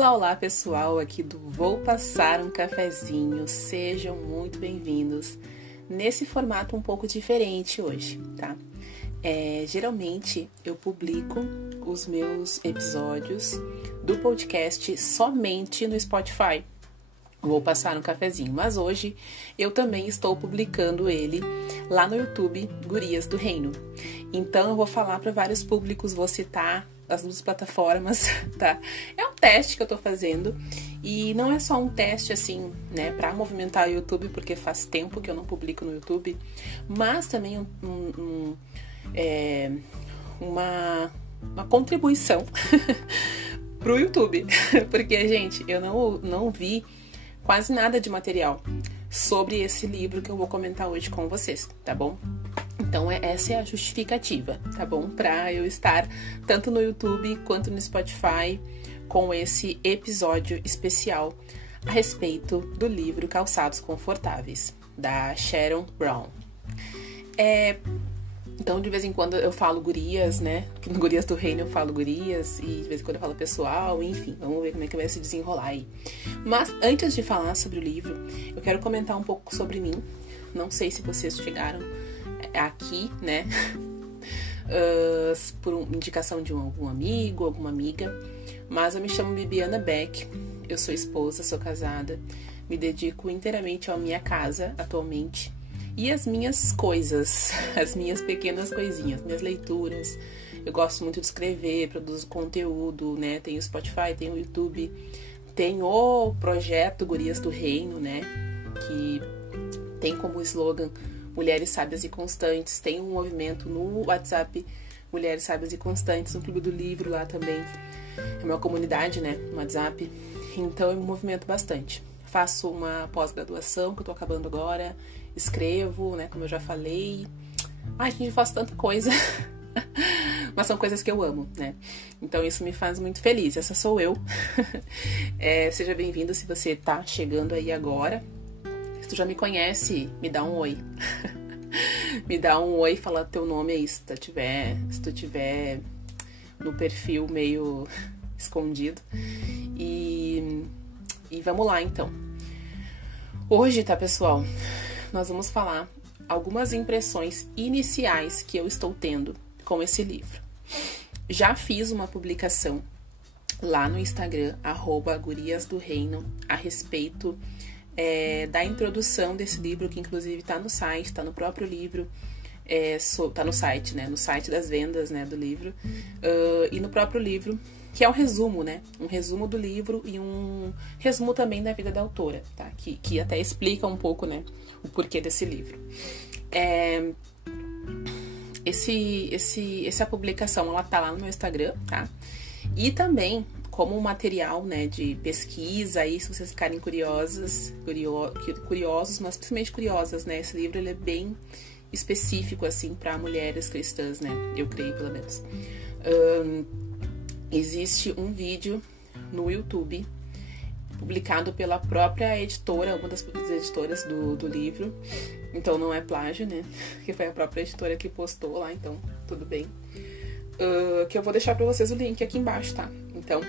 Olá, olá pessoal, aqui do Vou Passar um Cafezinho, sejam muito bem-vindos nesse formato um pouco diferente hoje, tá? Geralmente eu publico os meus episódios do podcast somente no Spotify, Vou Passar um Cafezinho, mas hoje eu também estou publicando ele lá no YouTube, Gurias do Reino. Então eu vou falar para vários públicos, vou citar as duas plataformas, tá? É um teste que eu tô fazendo e não é só um teste assim, né, pra movimentar o YouTube, porque faz tempo que eu não publico no YouTube, mas também uma contribuição pro YouTube, porque, gente, eu não vi quase nada de material sobre esse livro que eu vou comentar hoje com vocês, tá bom? Então, essa é a justificativa, tá bom? Pra eu estar tanto no YouTube quanto no Spotify com esse episódio especial a respeito do livro Calçados Confortáveis, da Sharon Brown. Então, de vez em quando eu falo gurias, né? No Gurias do Reino eu falo gurias e de vez em quando eu falo pessoal, enfim, vamos ver como é que vai se desenrolar aí. Mas, antes de falar sobre o livro, eu quero comentar um pouco sobre mim. Não sei se vocês chegaram aqui, né, por indicação de algum amigo, alguma amiga, mas eu me chamo Bibiana Beck, eu sou esposa, sou casada, me dedico inteiramente à minha casa atualmente e às minhas coisas, as minhas pequenas coisinhas, minhas leituras. Eu gosto muito de escrever, produzo conteúdo, né, tenho o Spotify, tenho o YouTube, tenho o projeto Gurias do Reino, né, que tem como slogan Mulheres Sábias e Constantes, tem um movimento no WhatsApp, Mulheres Sábias e Constantes, no Clube do Livro lá também, é uma comunidade, né, no WhatsApp, então eu me movimento bastante. Faço uma pós-graduação, que eu tô acabando agora, escrevo, né, como eu já falei, ai, gente, eu faço tanta coisa, mas são coisas que eu amo, né, então isso me faz muito feliz, essa sou eu. Seja bem-vindo se você tá chegando aí agora. Se tu já me conhece, me dá um oi. Me dá um oi, fala teu nome aí, se tu tiver no perfil meio escondido. E vamos lá, então. Hoje, tá, pessoal? Nós vamos falar algumas impressões iniciais que eu estou tendo com esse livro. Já fiz uma publicação lá no Instagram, @guriasdoreino, a respeito da introdução desse livro, que inclusive tá no site, tá no próprio livro, tá no site, né, no site das vendas, né, do livro, e no próprio livro, que é um resumo, né, um resumo do livro e um resumo também da vida da autora, tá, que até explica um pouco, né, o porquê desse livro. Essa publicação, ela tá lá no meu Instagram, tá, e também como um material, né, de pesquisa, aí se vocês ficarem curiosos, mas principalmente curiosas, né, esse livro ele é bem específico, assim, para mulheres cristãs, né, eu creio, pelo menos. Existe um vídeo no YouTube, publicado pela própria editora, uma das editoras do livro, então não é plágio, né, que foi a própria editora que postou lá, então tudo bem. Que eu vou deixar pra vocês o link aqui embaixo, tá? Então,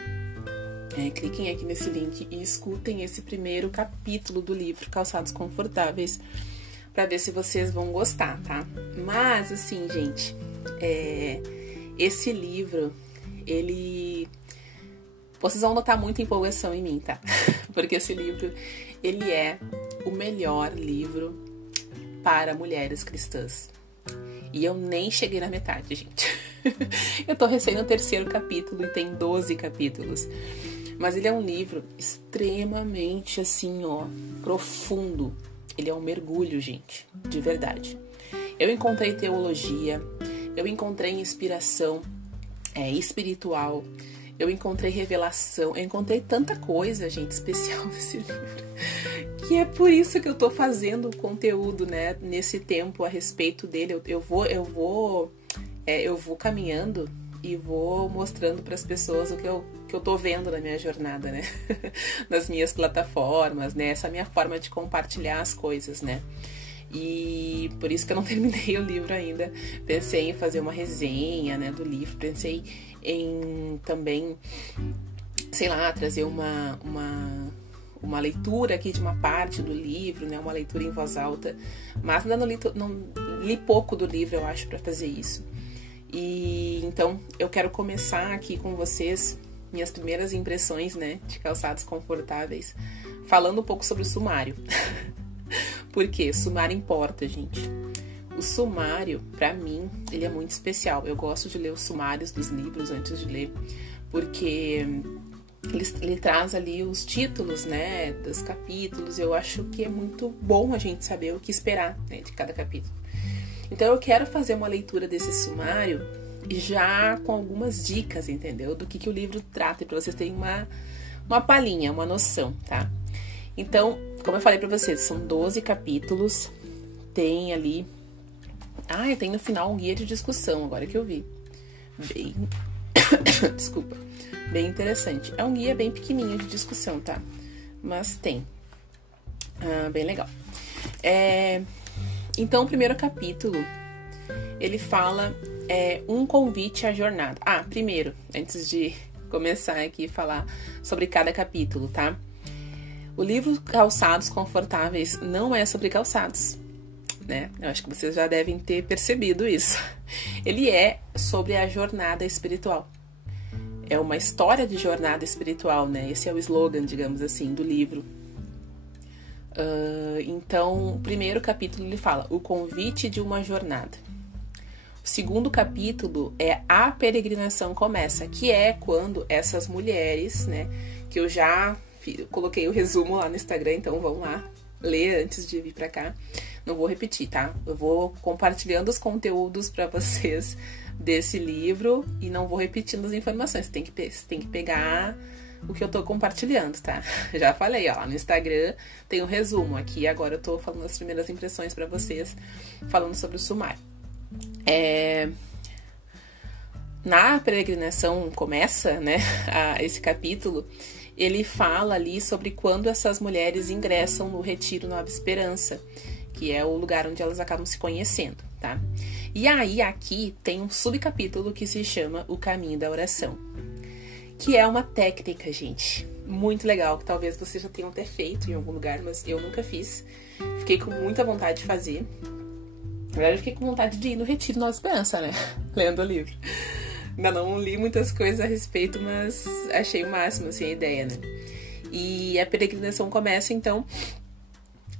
cliquem aqui nesse link e escutem esse primeiro capítulo do livro Calçados Confortáveis, pra ver se vocês vão gostar, tá? Mas, assim, gente, esse livro, vocês vão notar muita empolgação em mim, tá? Porque esse livro, ele é o melhor livro para mulheres cristãs. E eu nem cheguei na metade, gente. Eu tô recém no 3º capítulo e tem 12 capítulos. Mas ele é um livro extremamente, assim, ó, profundo. Ele é um mergulho, gente, de verdade. Eu encontrei teologia, eu encontrei inspiração espiritual, eu encontrei revelação, eu encontrei tanta coisa, gente, especial nesse livro. Que é por isso que eu tô fazendo o conteúdo, né, nesse tempo a respeito dele. Eu vou caminhando e vou mostrando para as pessoas o que eu tô vendo na minha jornada, né, nas minhas plataformas, né, essa minha forma de compartilhar as coisas, né. E por isso que eu não terminei o livro ainda. Pensei em fazer uma resenha, né, do livro, pensei em também sei lá, trazer uma leitura aqui de uma parte do livro, né? Uma leitura em voz alta. Mas ainda não li pouco do livro, eu acho, para fazer isso. E então eu quero começar aqui com vocês minhas primeiras impressões, né, de calçados confortáveis, falando um pouco sobre o sumário. Por quê? Sumário importa, gente. O sumário, pra mim, ele é muito especial. Eu gosto de ler os sumários dos livros antes de ler, porque ele traz ali os títulos, né, dos capítulos. Eu acho que é muito bom a gente saber o que esperar, né, de cada capítulo. Então eu quero fazer uma leitura desse sumário já com algumas dicas, entendeu? Do que o livro trata, para vocês terem uma palhinha, uma noção, tá? Então, como eu falei para vocês, são 12 capítulos, tem ali... tem no final um guia de discussão, agora que eu vi. Bem... Desculpa. Bem interessante. É um guia bem pequenininho de discussão, tá? Mas tem. Bem legal. Então, o primeiro capítulo, ele fala um convite à jornada. Primeiro, antes de começar aqui a falar sobre cada capítulo, tá? O livro Calçados Confortáveis não é sobre calçados, né? Eu acho que vocês já devem ter percebido isso. Ele é sobre a jornada espiritual. É uma história de jornada espiritual, né? Esse é o slogan, digamos assim, do livro. Então, o primeiro capítulo ele fala o convite de uma jornada. O segundo capítulo é a peregrinação começa, que é quando essas mulheres, né, que eu já coloquei o resumo lá no Instagram, então vão lá ler antes de vir pra cá. Não vou repetir, tá? Eu vou compartilhando os conteúdos para vocês desse livro e não vou repetindo as informações. Tem que pegar o que eu tô compartilhando, tá? Já falei, ó, lá no Instagram tem um resumo. Aqui agora eu tô falando as primeiras impressões para vocês, falando sobre o sumário. Na peregrinação começa, né, esse capítulo, ele fala ali sobre quando essas mulheres ingressam no Retiro Nova Esperança, que é o lugar onde elas acabam se conhecendo, tá? E aí aqui tem um subcapítulo que se chama O Caminho da Oração, que é uma técnica, gente, muito legal, que talvez vocês já tenham até feito em algum lugar, mas eu nunca fiz. Fiquei com muita vontade de fazer. Na verdade, eu fiquei com vontade de ir no Retiro Nova Esperança, né? Lendo o livro. Ainda não li muitas coisas a respeito, mas achei o máximo, assim, a ideia, né? E a peregrinação começa, então,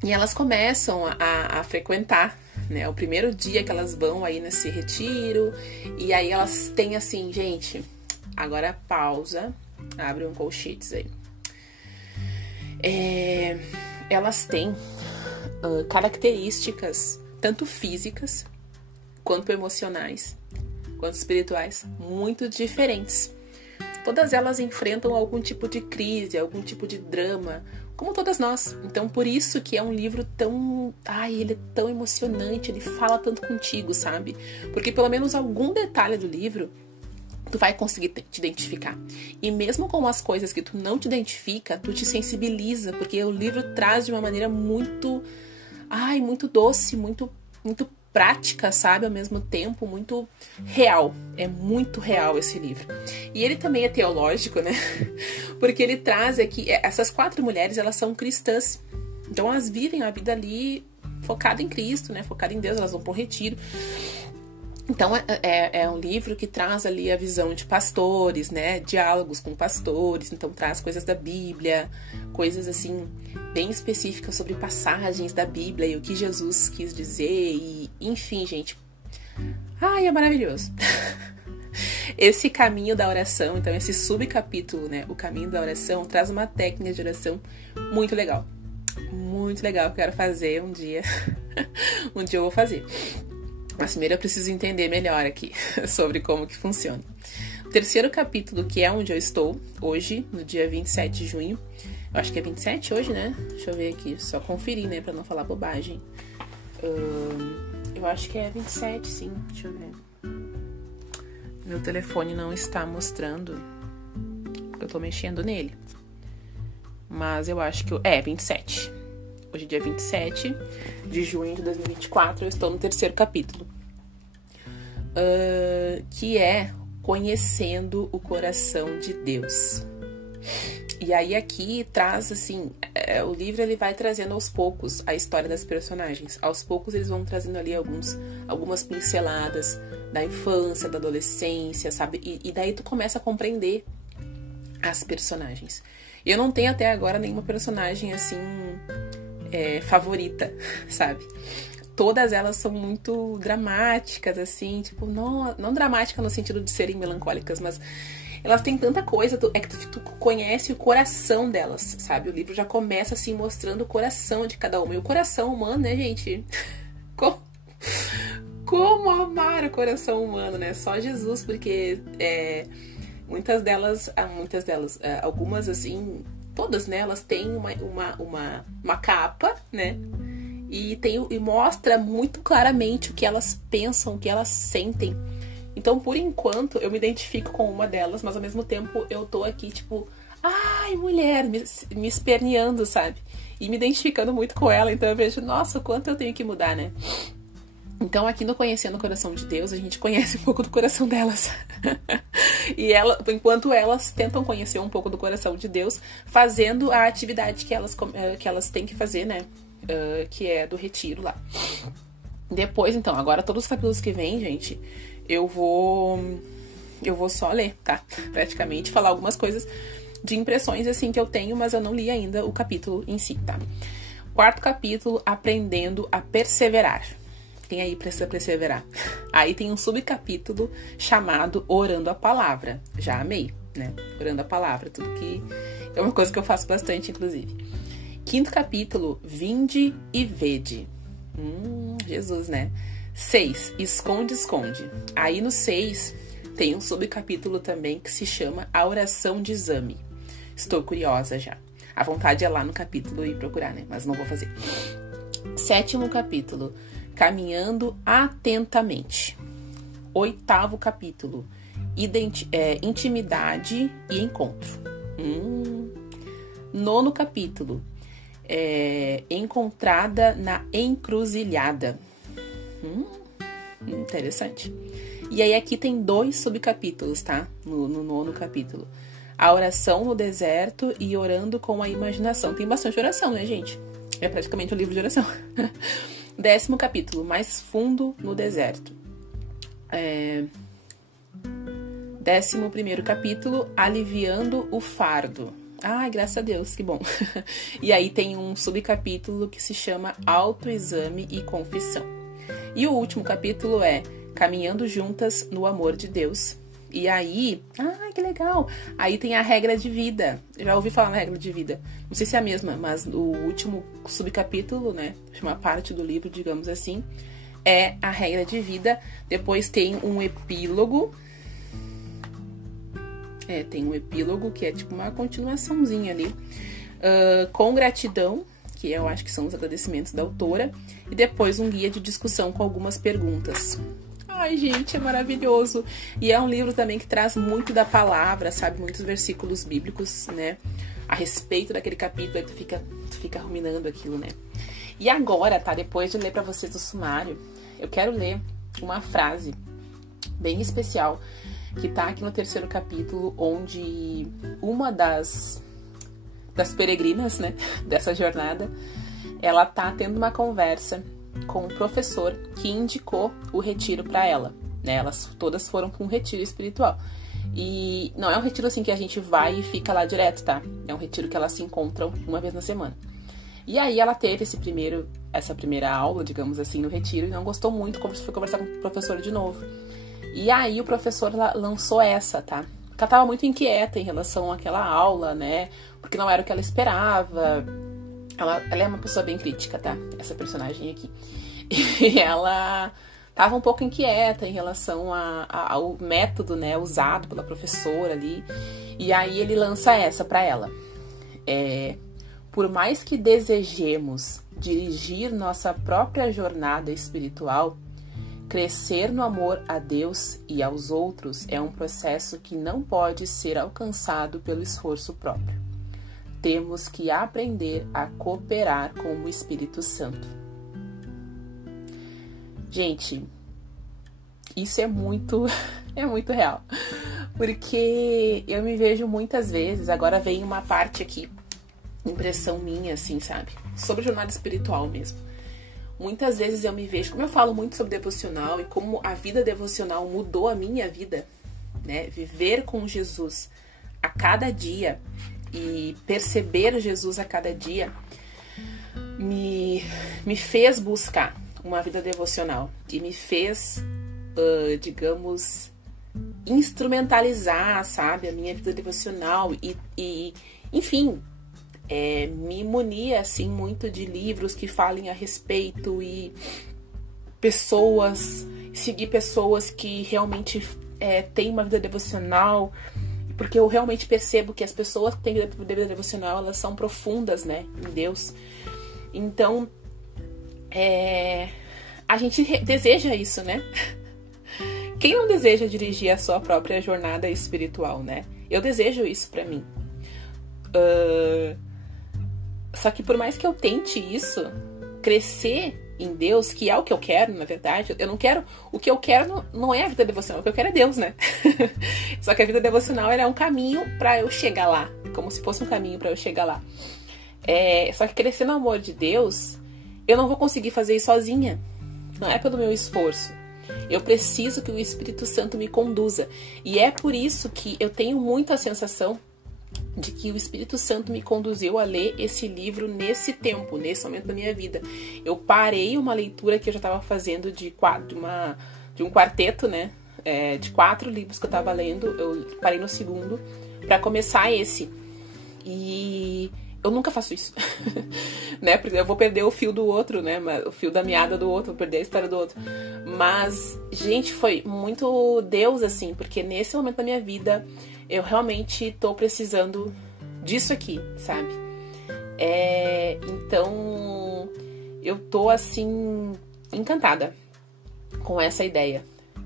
e elas começam a frequentar, né? O primeiro dia que elas vão aí nesse retiro, e aí elas têm assim, gente, agora pausa, abre um colchetes aí. Elas têm características, tanto físicas, quanto emocionais, quanto espirituais, muito diferentes. Todas elas enfrentam algum tipo de crise, algum tipo de drama, como todas nós. Então, por isso que é um livro tão... ele é tão emocionante, ele fala tanto contigo, sabe? Porque pelo menos algum detalhe do livro tu vai conseguir te identificar. E mesmo com as coisas que tu não te identifica, tu te sensibiliza, porque o livro traz de uma maneira muito... muito doce, muito prática, sabe? Ao mesmo tempo, muito real. É muito real esse livro. E ele também é teológico, né? Porque ele traz aqui... Essas 4 mulheres, elas são cristãs. Então, elas vivem a vida ali focada em Cristo, né? Focada em Deus. Elas vão para o retiro. Então, é um livro que traz ali a visão de pastores, né? Diálogos com pastores. Então, traz coisas da Bíblia, coisas assim, bem específicas sobre passagens da Bíblia e o que Jesus quis dizer. E, enfim, gente. É maravilhoso. Esse caminho da oração, então, esse subcapítulo, né? O caminho da oração, traz uma técnica de oração muito legal. Muito legal, que eu quero fazer um dia. Um dia eu vou fazer. Mas primeiro eu preciso entender melhor aqui sobre como que funciona. O terceiro capítulo, que é onde eu estou hoje, no dia 27 de junho. Eu acho que é 27 hoje, né? Deixa eu ver aqui, só conferir, né? Pra não falar bobagem. Eu acho que é 27, sim. Deixa eu ver. Meu telefone não está mostrando, porque eu tô mexendo nele. Mas eu acho que... 27. Hoje é dia 27 de junho de 2024, eu estou no terceiro capítulo. Que é Conhecendo o Coração de Deus. E aí aqui traz, assim, o livro ele vai trazendo aos poucos a história das personagens. Aos poucos eles vão trazendo ali algumas pinceladas da infância, da adolescência, sabe? E daí tu começa a compreender as personagens. Eu não tenho até agora nenhuma personagem, assim, favorita, sabe? Todas elas são muito dramáticas, assim, tipo, não dramática no sentido de serem melancólicas, mas elas têm tanta coisa, tu conhece o coração delas, sabe? O livro já começa, assim, mostrando o coração de cada uma. E o coração humano, né, gente? Como amar o coração humano, né? Só Jesus, porque algumas, assim, todas, né, elas têm uma capa, né? E mostra muito claramente o que elas pensam, o que elas sentem. Então, por enquanto, eu me identifico com uma delas, mas ao mesmo tempo eu tô aqui, tipo, ai, mulher, me esperneando, sabe? E me identificando muito com ela, então eu vejo, nossa, o quanto eu tenho que mudar, né? Então, aqui no Conhecendo o Coração de Deus, a gente conhece um pouco do coração delas. E enquanto elas tentam conhecer um pouco do coração de Deus, fazendo a atividade que elas têm que fazer, né? Que é do retiro lá. Depois, então, agora todos os capítulos que vêm, gente, eu vou só ler, tá? Praticamente, falar algumas coisas de impressões, assim, que eu tenho, mas eu não li ainda o capítulo em si, tá? Quarto capítulo, Aprendendo a Perseverar. Tem aí pra perseverar. Aí tem um subcapítulo chamado Orando a Palavra. Já amei, né? Orando a Palavra, tudo que é uma coisa que eu faço bastante, inclusive. Quinto capítulo, Vinde e Vede. Jesus, né? 6, Esconde, Esconde. Aí no 6 tem um subcapítulo também que se chama A Oração de Exame. Estou curiosa já. A vontade é lá no capítulo ir procurar, né? Mas não vou fazer. Sétimo capítulo, Caminhando Atentamente. Oitavo capítulo, Intimidade e Encontro. Nono capítulo, Encontrada na Encruzilhada. Interessante. E aí aqui tem 2 subcapítulos, tá? No nono capítulo. A oração no deserto e orando com a imaginação. Tem bastante oração, né, gente? É praticamente um livro de oração. 10º capítulo, Mais Fundo no Deserto. 11º capítulo, Aliviando o Fardo. Ai, graças a Deus, que bom. E aí tem um subcapítulo que se chama Autoexame e Confissão. E o último capítulo é Caminhando Juntas no Amor de Deus. E aí, que legal! Aí tem a regra de vida. Já ouvi falar na regra de vida. Não sei se é a mesma, mas o último subcapítulo, né? Uma parte do livro, digamos assim, é a regra de vida. Depois tem um epílogo. Tem um epílogo que é tipo uma continuaçãozinha ali. Com gratidão, que eu acho que são os agradecimentos da autora. E depois um guia de discussão com algumas perguntas. Ai, gente, é maravilhoso. E é um livro também que traz muito da palavra, sabe? Muitos versículos bíblicos, né? A respeito daquele capítulo, aí tu fica ruminando aquilo, né? E agora, tá? Depois de ler pra vocês o sumário, eu quero ler uma frase bem especial que tá aqui no 3º capítulo, onde uma das peregrinas, né? Dessa jornada, ela tá tendo uma conversa com um professor que indicou o retiro para ela, né? Elas todas foram para um retiro espiritual. E não é um retiro assim que a gente vai e fica lá direto, tá? É um retiro que elas se encontram uma vez na semana. E aí ela teve essa primeira aula, digamos assim, no retiro, e não gostou muito, foi conversar com o professor de novo. E aí o professor lançou essa, tá? Porque ela tava muito inquieta em relação àquela aula, né? Porque não era o que ela esperava. Ela é uma pessoa bem crítica, tá? Essa personagem aqui. E ela tava um pouco inquieta em relação ao método, né, usado pela professora ali. E aí ele lança essa pra ela. Por mais que desejemos dirigir nossa própria jornada espiritual, crescer no amor a Deus e aos outros é um processo que não pode ser alcançado pelo esforço próprio. Temos que aprender a cooperar com o Espírito Santo. Gente, isso é muito real. Porque eu me vejo muitas vezes, agora vem uma parte aqui, impressão minha, assim, sabe? Sobre jornada espiritual mesmo. Muitas vezes eu me vejo, como eu falo muito sobre devocional e como a vida devocional mudou a minha vida, né? Viver com Jesus a cada dia e perceber Jesus a cada dia me fez buscar uma vida devocional e me fez, digamos, instrumentalizar, sabe, a minha vida devocional e enfim, me munir assim muito de livros que falem a respeito e seguir pessoas que realmente têm uma vida devocional, porque eu realmente percebo que as pessoas que têm vida devocional, elas são profundas, né, em Deus. Então, a gente deseja isso, né? Quem não deseja dirigir a sua própria jornada espiritual, né? Eu desejo isso pra mim. Só que por mais que eu tente isso, crescer em Deus, que é o que eu quero, na verdade, eu não quero... O que eu quero não é a vida devocional, o que eu quero é Deus, né? Só que a vida devocional, ela é um caminho pra eu chegar lá. Como se fosse um caminho pra eu chegar lá. Só que crescer no amor de Deus, eu não vou conseguir fazer isso sozinha. Não é pelo meu esforço. Eu preciso que o Espírito Santo me conduza. E é por isso que eu tenho muito a sensação de que o Espírito Santo me conduziu a ler esse livro nesse tempo, nesse momento da minha vida. Eu parei uma leitura que eu já estava fazendo de um quarteto, né? De 4 livros que eu estava lendo. Eu parei no segundo para começar esse. E eu nunca faço isso, né? Porque eu vou perder o fio do outro, né? O fio da meada do outro, vou perder a história do outro. Mas, gente, foi muito Deus, assim, porque nesse momento da minha vida eu realmente tô precisando disso aqui, sabe? Então, eu tô, assim, encantada com essa ideia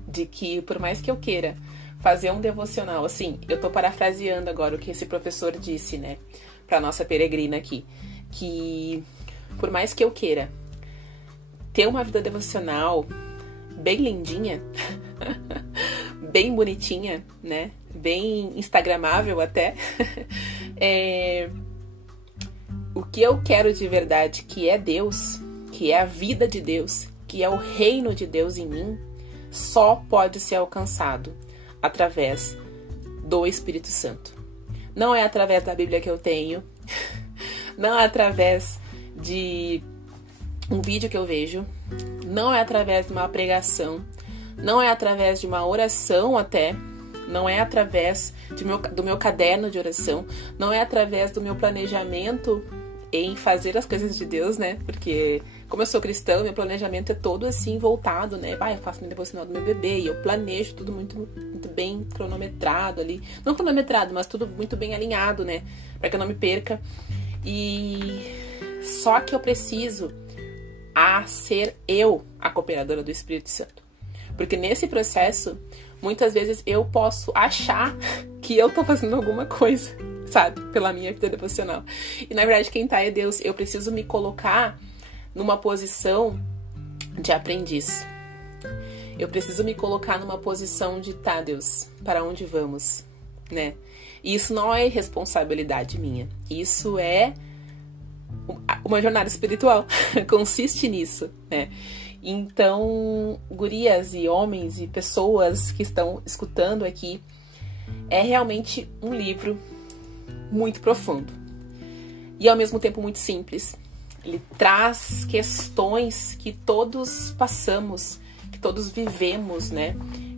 de que, por mais que eu queira fazer um devocional, assim, eu tô parafraseando agora o que esse professor disse, né? Pra nossa peregrina aqui, que por mais que eu queira ter uma vida devocional bem lindinha, bem bonitinha, né, bem instagramável até, o que eu quero de verdade, que é Deus, que é a vida de Deus, que é o reino de Deus em mim, só pode ser alcançado através do Espírito Santo. Não é através da Bíblia que eu tenho, não é através de um vídeo que eu vejo, não é através de uma pregação, não é através de uma oração até, não é através do meu caderno de oração, não é através do meu planejamento em fazer as coisas de Deus, né? Porque como eu sou cristã, meu planejamento é todo assim voltado, né? Eu faço meu devocional do meu bebê e eu planejo tudo muito, muito bem cronometrado ali. Não cronometrado, mas tudo muito bem alinhado, né? Pra que eu não me perca. E só que eu preciso ser eu a cooperadora do Espírito Santo. Porque nesse processo, muitas vezes eu posso achar que eu tô fazendo alguma coisa, sabe? Pela minha vida devocional. E na verdade quem tá é Deus. Eu preciso me colocar numa posição de aprendiz. Eu preciso me colocar numa posição de, tá, Deus, para onde vamos, né? E isso não é responsabilidade minha. Isso é uma jornada espiritual. Consiste nisso, né? Então, gurias e homens e pessoas que estão escutando aqui, é realmente um livro muito profundo. E ao mesmo tempo muito simples. Ele traz questões que todos passamos, que todos vivemos, né?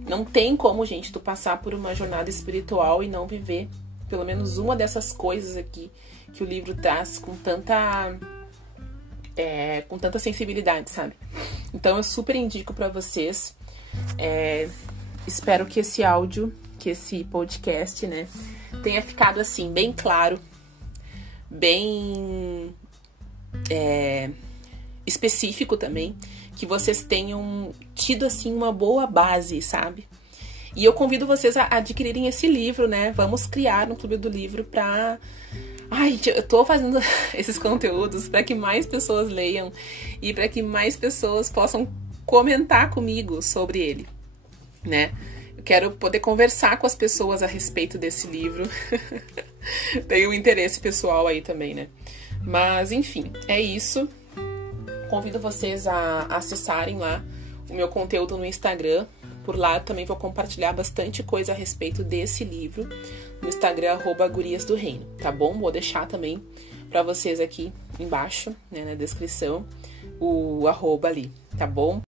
Não tem como, gente, tu passar por uma jornada espiritual e não viver pelo menos uma dessas coisas aqui que o livro traz com tanta sensibilidade, sabe? Então eu super indico pra vocês. Espero que esse áudio, que esse podcast, né, tenha ficado assim, bem claro, bem específico também, que vocês tenham tido assim uma boa base, sabe? E eu convido vocês a adquirirem esse livro, né? Vamos criar no Clube do Livro pra... Ai, eu tô fazendo esses conteúdos para que mais pessoas leiam e para que mais pessoas possam comentar comigo sobre ele, né? quero poder conversar com as pessoas a respeito desse livro. Tenho um interesse pessoal aí também, né? Mas, enfim, é isso. Convido vocês a acessarem lá o meu conteúdo no Instagram. Por lá eu também vou compartilhar bastante coisa a respeito desse livro. No Instagram, @guriasdoreino, tá bom? Vou deixar também pra vocês aqui embaixo, né, na descrição, o @ ali, tá bom?